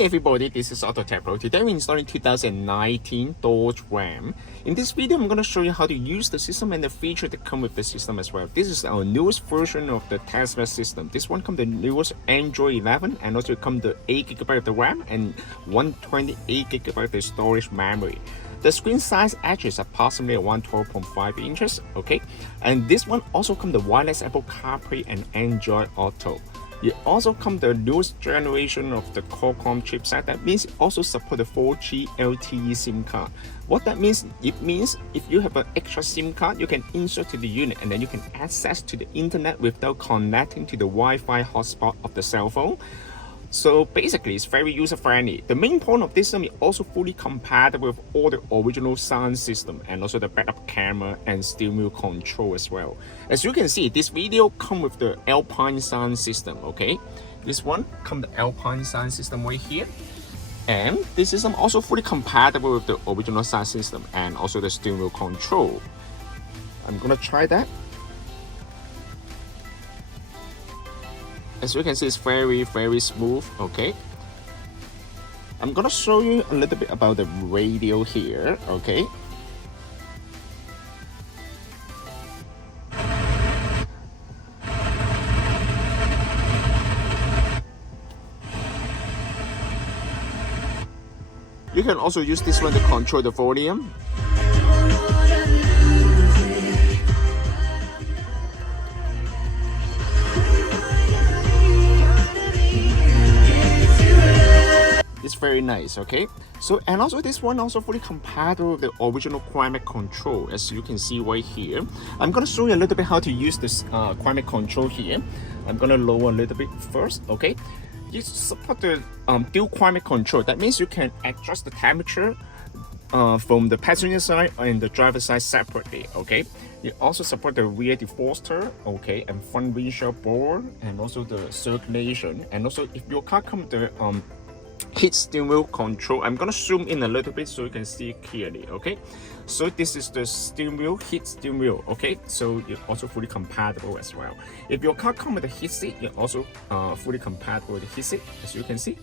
Hey everybody, this is AutoTecPro. Today we're installing 2019 Dodge Ram. In this video, I'm going to show you how to use the system and the feature that come with the system as well. This is our newest version of the Tesla system. This one comes the newest Android 11 and also come the 8GB of the RAM and 128GB of the storage memory. The screen size actually is approximately around 12.5 inches, okay? And this one also comes the wireless Apple Carplay and Android Auto. It also comes the newest generation of the Qualcomm chipset. That means it also support the 4G LTE SIM card. What that means, it means if you have an extra SIM card, you can insert to the unit and then you can access to the internet without connecting to the Wi-Fi hotspot of the cell phone. So basically, it's very user-friendly. The main point of this system is also fully compatible with all the original sound system and also the backup camera and steering wheel control as well. As you can see, this video comes with the Alpine sound system, okay? This one comes the Alpine sound system right here. And this system also fully compatible with the original sound system and also the steering wheel control. I'm gonna try that. As you can see, it's very smooth, okay? I'm gonna show you a little bit about the radio here, okay? You can also use this one to control the volume. It's very nice, okay? So, and also this one also fully compatible with the original climate control, as you can see right here. I'm gonna show you a little bit how to use this climate control here. I'm gonna lower a little bit first, okay? You support the dual climate control. That means you can adjust the temperature from the passenger side and the driver side separately, okay? You also support the rear defroster, okay, and front windshield blower, and also the circulation. And also, if your car comes with the heat steering wheel control, I'm gonna zoom in a little bit so you can see clearly, okay? So this is the steering wheel, heat steering wheel, okay? So it's also fully compatible as well. If your car comes with a heat seat, you're also fully compatible with the heat seat, as you can see.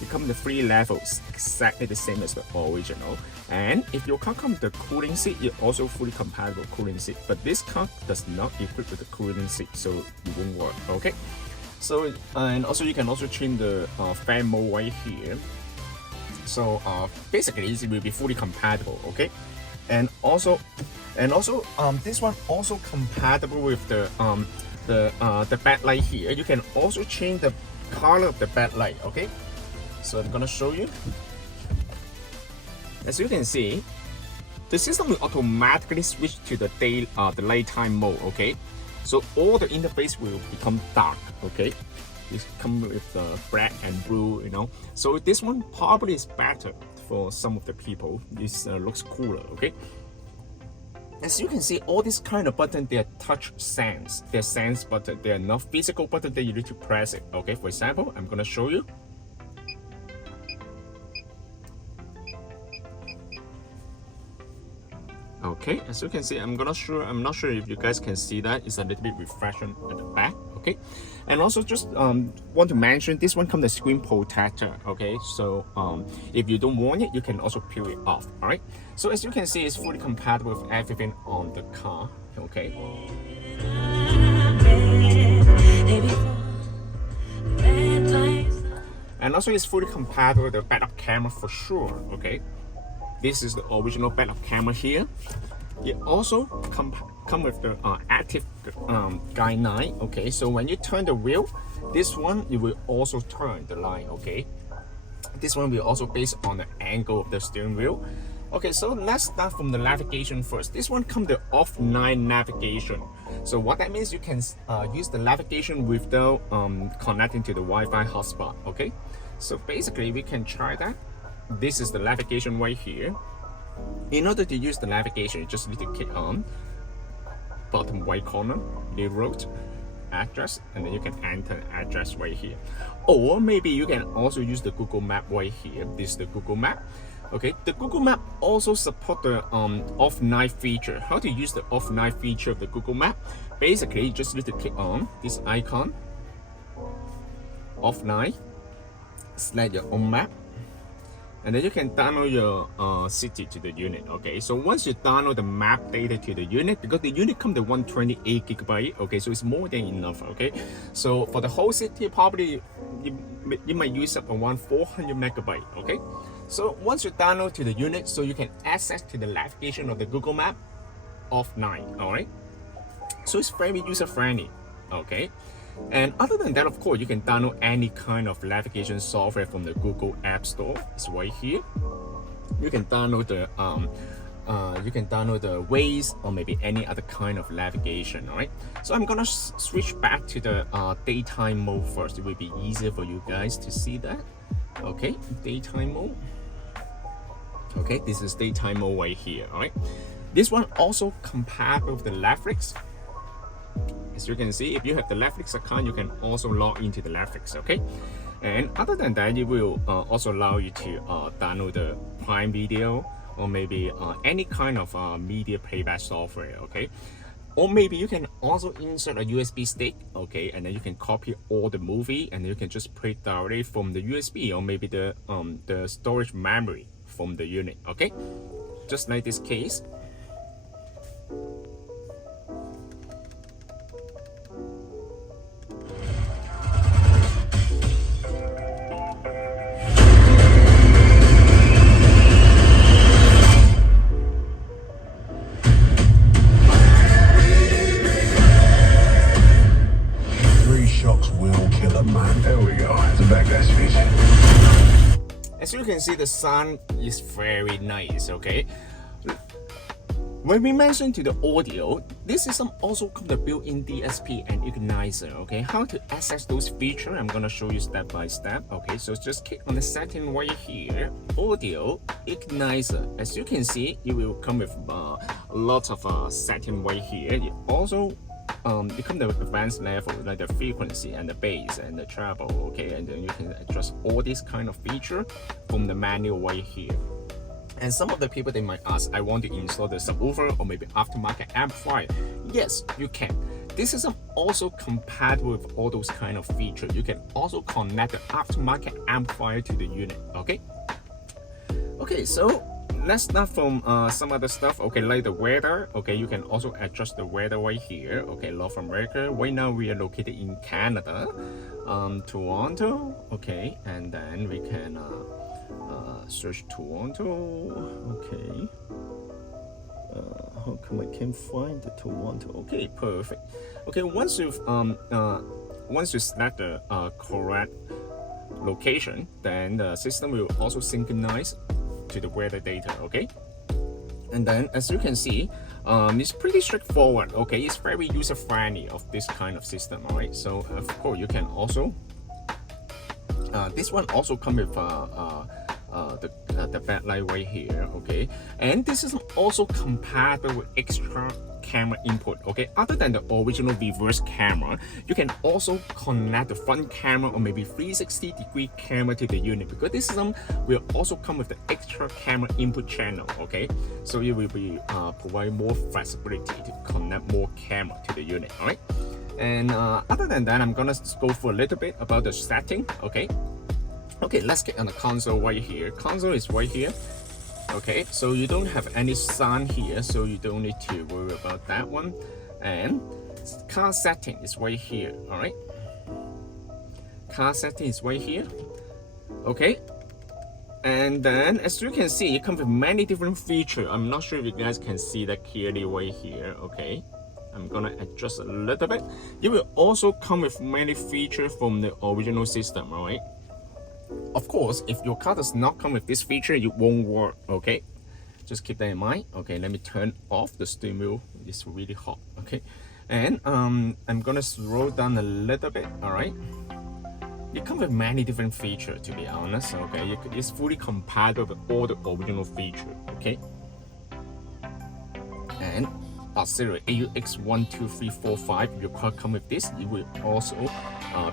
It comes with 3 levels, exactly the same as the original. And if your car comes with the cooling seat, you're also fully compatible with cooling seat. But this car does not equip with the cooling seat, so it won't work, okay? So, and also you can also change the fan mode right here. So basically it will be fully compatible, okay? And also this one also compatible with the backlight here. You can also change the color of the backlight, okay? So I'm gonna show you. As you can see, the system will automatically switch to the nighttime mode, okay? So all the interface will become dark, okay? It comes with black and blue, you know. So this one probably is better for some of the people. This looks cooler, okay? As you can see, all these kind of buttons, they are touch sense. They're sense button. They are not physical button that you need to press it, okay? For example, I'm gonna show you. Okay, as you can see, I'm not sure if you guys can see that. It's a little bit reflection at the back, okay? And also just want to mention, this one comes with a screen protector, okay? So if you don't want it, you can also peel it off, all right? So as you can see, it's fully compatible with everything on the car, okay? And also it's fully compatible with the backup camera for sure, okay? This is the original backup camera here. It also come with the active guide 9, okay? So when you turn the wheel, this one, it will also turn the line, okay? This one will also based on the angle of the steering wheel. Okay, so let's start from the navigation first. This one comes the offline navigation. So what that means, you can use the navigation without connecting to the Wi-Fi hotspot, okay? So basically, we can try that. This is the navigation right here. In order to use the navigation, you just need to click on bottom right corner, new road, address, and then you can enter address right here. Or maybe you can also use the Google Map right here. This is the Google Map. Okay, the Google Map also support the off-night feature. How to use the off-night feature of the Google Map? Basically, you just need to click on this icon, off-night, select your own map, and then you can download your city to the unit. Okay, so once you download the map data to the unit, because the unit comes to 128 gigabyte, okay, so it's more than enough. Okay, so for the whole city, probably you might use up around 400 megabyte. Okay, so once you download to the unit, so you can access to the navigation of the Google Map offline. All right, so it's very user friendly. Okay, and other than that, of course, you can download any kind of navigation software from the Google App Store. It's right here. You can download the Waze or maybe any other kind of navigation. All right, so I'm gonna switch back to the daytime mode first. It will be easier for you guys to see that. Okay, daytime mode. Okay, this is daytime mode right here. All right, this one also compatible with the Netflix. As you can see, if you have the Netflix account, you can also log into the Netflix. Okay, and other than that, it will also allow you to download the Prime Video or maybe any kind of media playback software. Okay, or maybe you can also insert a USB stick. Okay, and then you can copy all the movie and you can just play directly from the USB or maybe the storage memory from the unit. Okay, just like this case. As you can see, the sound is very nice. Okay, when we mentioned to the audio, this system also comes with built-in DSP and equalizer. Okay, how to access those features, I'm gonna show you step by step. Okay, so just click on the setting right here, audio equalizer. As you can see, it will come with lots of setting right here. It also become the advanced level, like the frequency and the bass and the treble. Okay, and then you can adjust all these kind of feature from the menu right here. And some of the people, they might ask, I want to install the subwoofer or maybe aftermarket amplifier. Yes, you can. This system also compatible with all those kind of features. You can also connect the aftermarket amplifier to the unit. Okay, so let's start from some other stuff. Okay, like the weather. Okay, you can also adjust the weather right here. Okay, North America. Right now we are located in Canada, Toronto. Okay, and then we can search Toronto. Okay, how come I can't find the Toronto? Okay, perfect. Okay, once you select the correct location, then the system will also synchronize to the weather data. Okay, and then as you can see, it's pretty straightforward. Okay, it's very user friendly of this kind of system. All right, so of course you can also this one also come with the backlight right here. Okay, and this is also compatible with extra camera input. Okay, other than the original reverse camera, you can also connect the front camera or maybe 360-degree camera to the unit, because this system will also come with the extra camera input channel. Okay, so it will be provide more flexibility to connect more camera to the unit. All right, and other than that, I'm gonna go for a little bit about the setting. Okay, let's get on the console right here. Console is right here. Okay, so you don't have any sound here, so you don't need to worry about that one. And car setting is right here. All right, car setting is right here. Okay, and then as you can see, it comes with many different features. I'm not sure if you guys can see that clearly right here. Okay, I'm gonna adjust a little bit. It will also come with many features from the original system. All right, of course, if your car does not come with this feature, it won't work. Okay, just keep that in mind. Okay, let me turn off the steering wheel. It's really hot. Okay, and I'm gonna slow down a little bit. All right, it comes with many different features, to be honest. Okay, it's fully compatible with all the original features. Okay, and auxiliary AUX 1, 2, 3, 4, 5. If your car come with this, you will also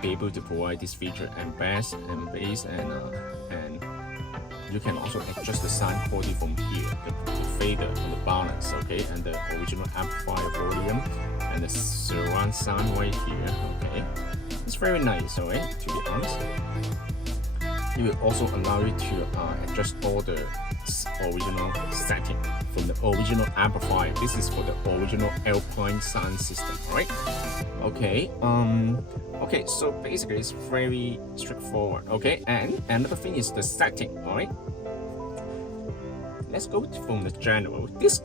be able to provide this feature and bass and bass, and you can also adjust the sound quality from here, the fader and the balance. Okay, and the original amplifier volume and the surround sound right here. Okay, it's very nice. Alright, to be honest. It will also allow you to adjust all the original setting from the original amplifier. This is for the original Alpine sound system, alright? Okay, okay, so basically it's very straightforward, okay? And another thing is the setting, alright? Let's go from the general. This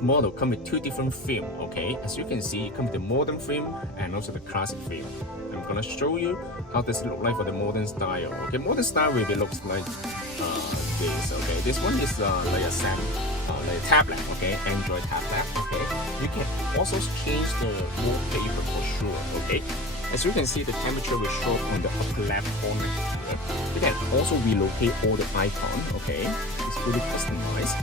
model comes with two different film, okay? As you can see, it comes with the modern film and also the classic film. I'm gonna show you how does it look like for the modern style. Okay, modern style really looks like this. Okay, this one is like a tablet. Okay, Android tablet. Okay, you can also change the wallpaper for sure. Okay, as you can see, the temperature will show on the upper left corner here. You can also relocate all the icon. Okay, it's fully customized.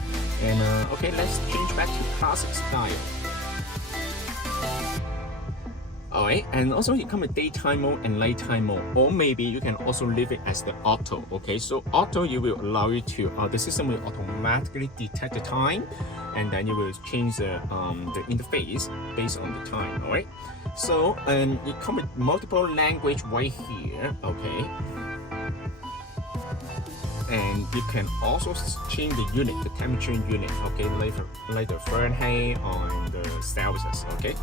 And okay, let's change back to classic style. Alright, and also it comes with daytime mode and nighttime mode, or maybe you can also leave it as the auto. Okay, so auto, you will allow you to the system will automatically detect the time, and then you will change the interface based on the time. Alright, so it comes with multiple language right here. Okay, and you can also change the unit, the temperature unit. Okay, like the Fahrenheit on the Celsius. Okay.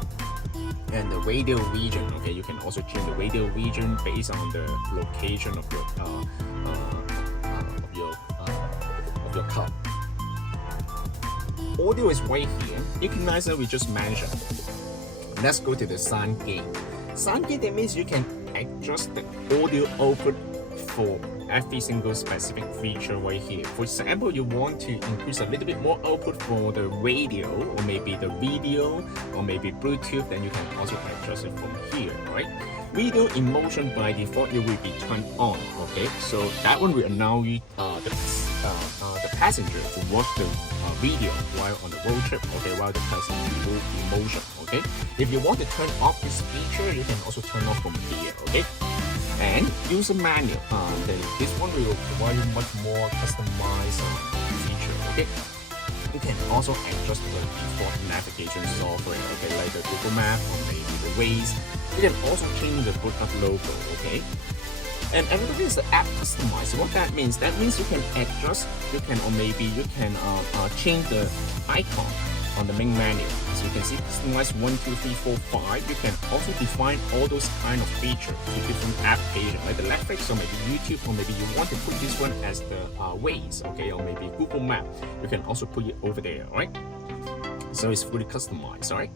And the radio region, okay, you can also change the radio region based on the location of your cup. Audio is right here. Equalizer we just mentioned. Let's go to the sound gain. Sound gain, that means you can adjust the audio output for every single specific feature right here. For example, you want to increase a little bit more output for the radio, or maybe the video, or maybe Bluetooth, then you can also adjust it from here, right? Video in motion by default, it will be turned on, okay? So that one will allow you, the passenger to watch the video while on the road trip, okay, while the person move in motion, okay? If you want to turn off this feature, you can also turn off from here, okay? And user manual, this one will provide you much more customized feature. Okay, you can also adjust the default navigation software. Okay, like the Google Map or maybe the Waze. You can also change the boot up logo. Okay, and another thing is the app customize. What that means you can adjust, or maybe you can change the icon on the main menu. As you can see, customize 1, 2, 3, 4, 5. You can also define all those kind of features to different applications, like the Netflix or maybe YouTube, or maybe you want to put this one as the Waze, okay, or maybe Google Map. You can also put it over there, right? So it's fully customized, right?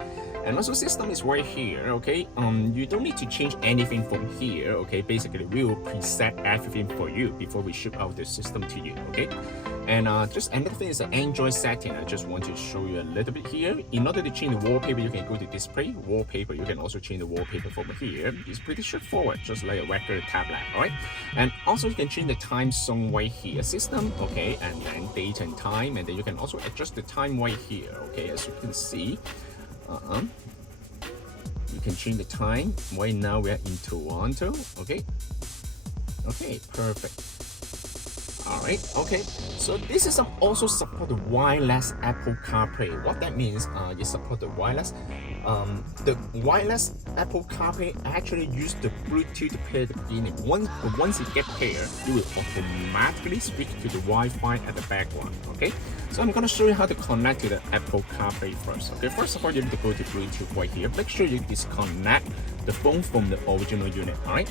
And also system is right here, okay? You don't need to change anything from here, okay? Basically, we will preset everything for you before we ship out the system to you, okay? And just another thing is the Android setting. I just want to show you a little bit here. In order to change the wallpaper, you can go to display, wallpaper. You can also change the wallpaper from here. It's pretty straightforward, just like a regular tablet, alright? And also you can change the time zone right here, system, okay? And then date and time, and then you can also adjust the time right here, okay? As you can see, you can change the time. Right now we are in Toronto, okay? Okay, perfect. Alright, okay, so this is also support the wireless Apple CarPlay. What that means, it support the wireless. The wireless Apple CarPlay actually use the Bluetooth pair at the beginning. Once it get paired, it will automatically switch to the Wi-Fi at the background. Okay, so I'm gonna show you how to connect to the Apple CarPlay first. Okay, first of all, you need to go to Bluetooth right here. Make sure you disconnect the phone from the original unit. Alright,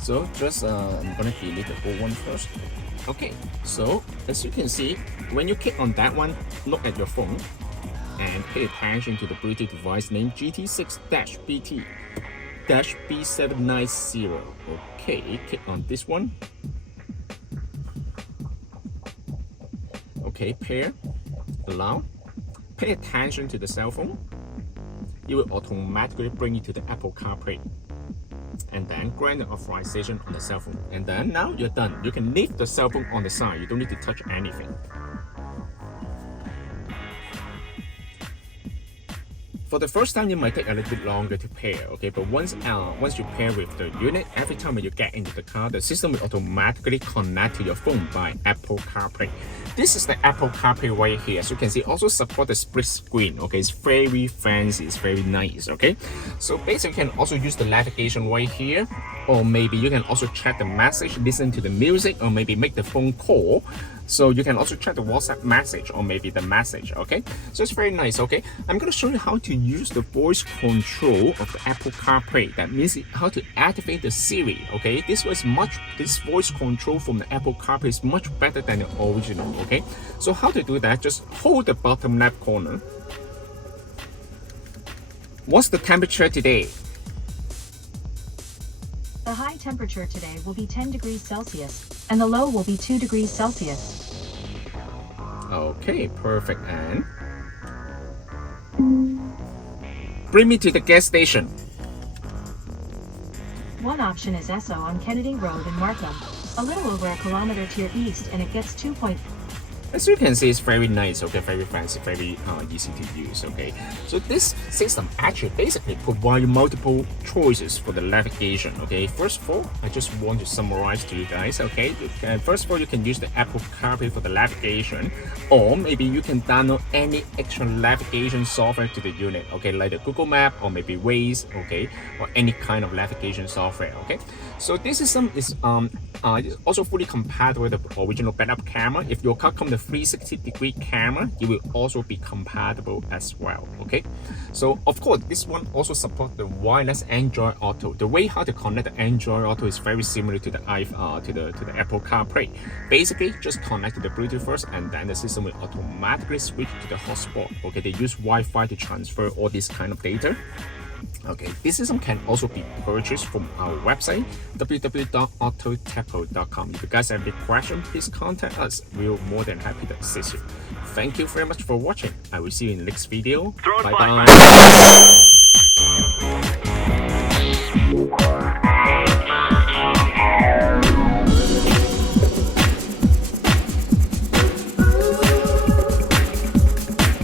so just I'm gonna delete the old one first. Okay, so as you can see, when you click on that one, look at your phone and pay attention to the Bluetooth device name GT6-BT-B790. Okay, click on this one. Okay, pair, allow. Pay attention to the cell phone. It will automatically bring you to the Apple CarPlay. And then grant the authorization on the cell phone. And then now you're done. You can leave the cell phone on the side. You don't need to touch anything. For the first time, it might take a little bit longer to pair, okay? But once you pair with the unit, every time when you get into the car, the system will automatically connect to your phone by Apple CarPlay. This is the Apple CarPlay right here. As you can see, also support the split screen, okay? It's very fancy, it's very nice, okay? So basically, you can also use the navigation right here. or maybe you can also check the message, listen to the music, or maybe make the phone call. So you can also check the WhatsApp message or maybe the message, okay? So it's very nice, okay? I'm gonna show you how to use the voice control of the Apple CarPlay. That means how to activate the Siri, okay? This voice control from the Apple CarPlay is much better than the original, okay? So how to do that? Just hold the bottom left corner. What's the temperature today? The high temperature today will be 10 degrees Celsius, and the low will be 2 degrees Celsius. Okay, perfect. And bring me to the gas station. One option is Esso on Kennedy Road in Markham, a little over a kilometer to your east, and it gets 2.5. As you can see, it's very nice, okay, very fancy, very easy to use, okay. So this system actually basically provides multiple choices for the navigation, okay. First of all, I just want to summarize to you guys, okay. First of all, you can use the Apple CarPlay for the navigation, or maybe you can download any extra navigation software to the unit, okay, like the Google Map or maybe Waze, okay, or any kind of navigation software, okay. So this system is also fully compatible with the original backup camera. If your car comes with 360-degree camera, it will also be compatible as well, okay. So of course this one also supports the wireless Android Auto. The way how to connect the Android Auto is very similar to the Apple CarPlay. Basically just connect to the Bluetooth first, and then the system will automatically switch to the hotspot, okay. They use Wi-Fi to transfer all this kind of data. Okay, this system can also be purchased from our website www.autotecpro.com. If you guys have any questions, please contact us. We're more than happy to assist you. Thank you very much for watching. I will see you in the next video. Bye bye.